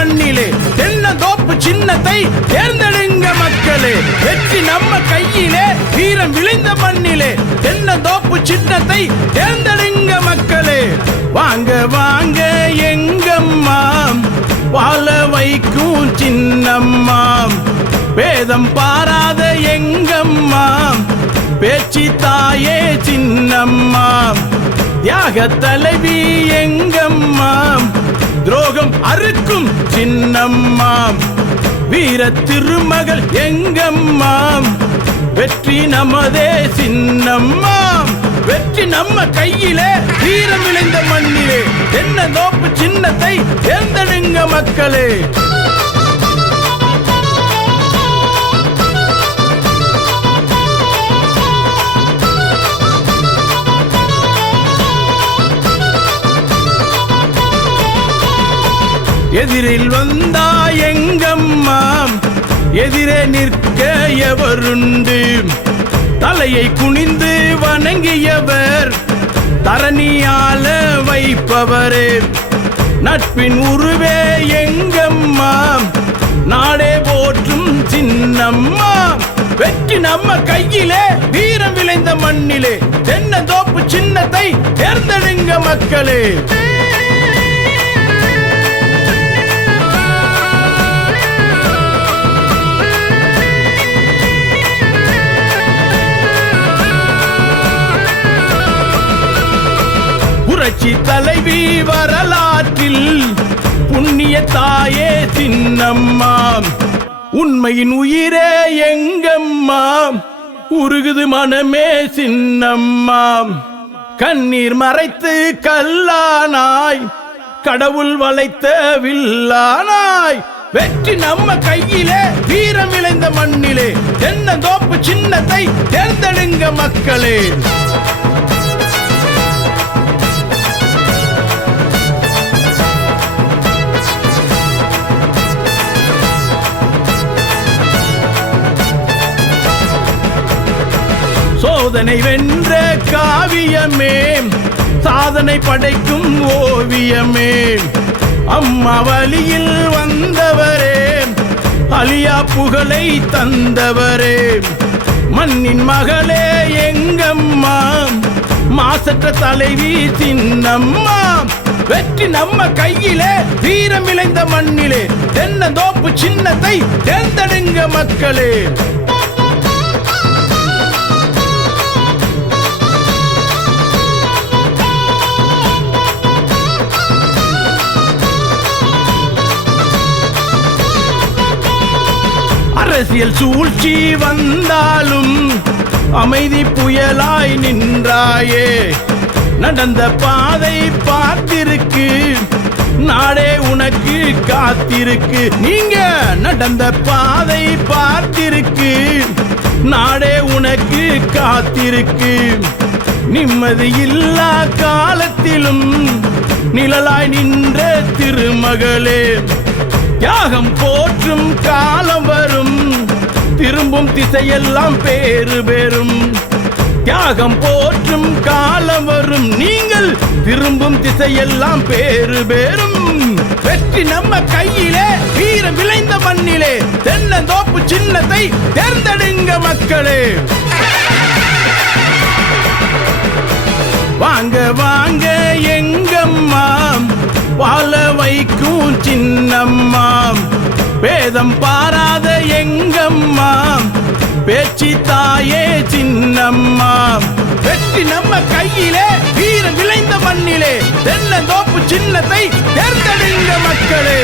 மண்ணிலே தென்னந்தோப்பு சின்னத்தை தேர்ந்தெடுங்க மக்களே. வெற்றி நம்ம கையிலே, வீரம் விளைந்த மண்ணிலே தென்னந்தோப்பு சின்னத்தை தேர்ந்தெடுங்க மக்களே. வாங்க வாங்க எங்கம்மாம், வாழ வைக்கும் சின்னம்மாம், வேதம் பாராத எங்கம்மாம், பேச்சு தாயே சின்னம்மாம், தியாக தலைவி எங்கம்மாம், துரோகம் அறுக்கும் சின்னம்மாம், வீர திருமகள் எங்கம்மாம், வெற்றி நமதே சின்னம்மாம். வெற்றி நம்ம கையிலே, வீரம் விளைந்த மண்ணிலே தென்னந்தோப்பு சின்னத்தை தேர்ந்தெடுங்க மக்களே. எதிரில் வந்தா எங்கம்மாம், எதிரே நிற்க எவருண்டு, தலையை குனிந்து வணங்கியவர் தரணியால வைப்பவரே. நட்பின் உருவே எங்கம்மாம், நாடே போற்றும் சின்னம்மாம், வெற்றி நம்ம கையிலே, வீரம் விளைந்த மண்ணிலே தென்னந்தோப்பு சின்னத்தை தேர்ந்தெடுங்க மக்களே. புரட்சி தலைவி வரலாற்றில் புண்ணிய தாயே சின்னம்மாம், உண்மையின் உயிரே எங்கம்மாம், உருகுது மனமே சின்னம்மாம், கண்ணீர் மறைத்து கல்லானாய், கடவுள் வளைத்த வில்லானாய், வெற்றி நம்ம கையிலே, வீரம் விளைந்த மண்ணிலே தென்னந்தோப்பு சின்னத்தை தேர்ந்தெடுங்க மக்களே. சோதனை வென்ற காவியமே, சாதனை படைக்கும் ஓவியமே, அம்மா வழியில் வந்தவரே, அலியா புகழை தந்தவரே, மண்ணின் மகளே எங்கம்மா, மாசற்ற தலைவி சின்னம்மா, வெற்றி நம்ம கையிலே, வீரம் விளைந்த மண்ணிலே தென்னந்தோப்பு சின்னத்தை தேர்ந்தெடுங்க மக்களே. அரசியல் சூழ்ச்சி வந்தாலும் அமைதி புயலாய் நின்றாயே, நடந்த பாதை பார்த்திருக்கு, நாடே உனக்கு காத்திருக்கு. நீங்க நடந்த பாதை பார்த்திருக்கு, நாடே உனக்கு காத்திருக்கு. நிம்மதி இல்லா காலத்திலும் நிழலாய் நின்ற திருமகளே, தியாகம் போற்றும் காலம் வரும், திரும்பும் திசையெல்லாம் பேறு பெறும். தியாகம் போற்றும் காலம் வரும், நீங்கள் திரும்பும் திசையெல்லாம் பேறு பெறும். வெற்றி நம்ம கையிலே, வீரம் விளைந்த மண்ணிலே தென்னந்தோப்பு சின்னத்தை தேர்ந்தெடுங்க மக்களே. வாங்க வாங்க எங்கம்மாம், வாழ வைக்கும் சின்னம்மாம், வேதம் பாராத எங்கம்மாம், பேச்சு தாயே சின்னம்மாம், வெற்றி நம்ம கையிலே, வீரம் விளைந்த மண்ணிலே தென்னந்தோப்பு சின்னத்தை தேர்ந்தெடுங்க மக்களே.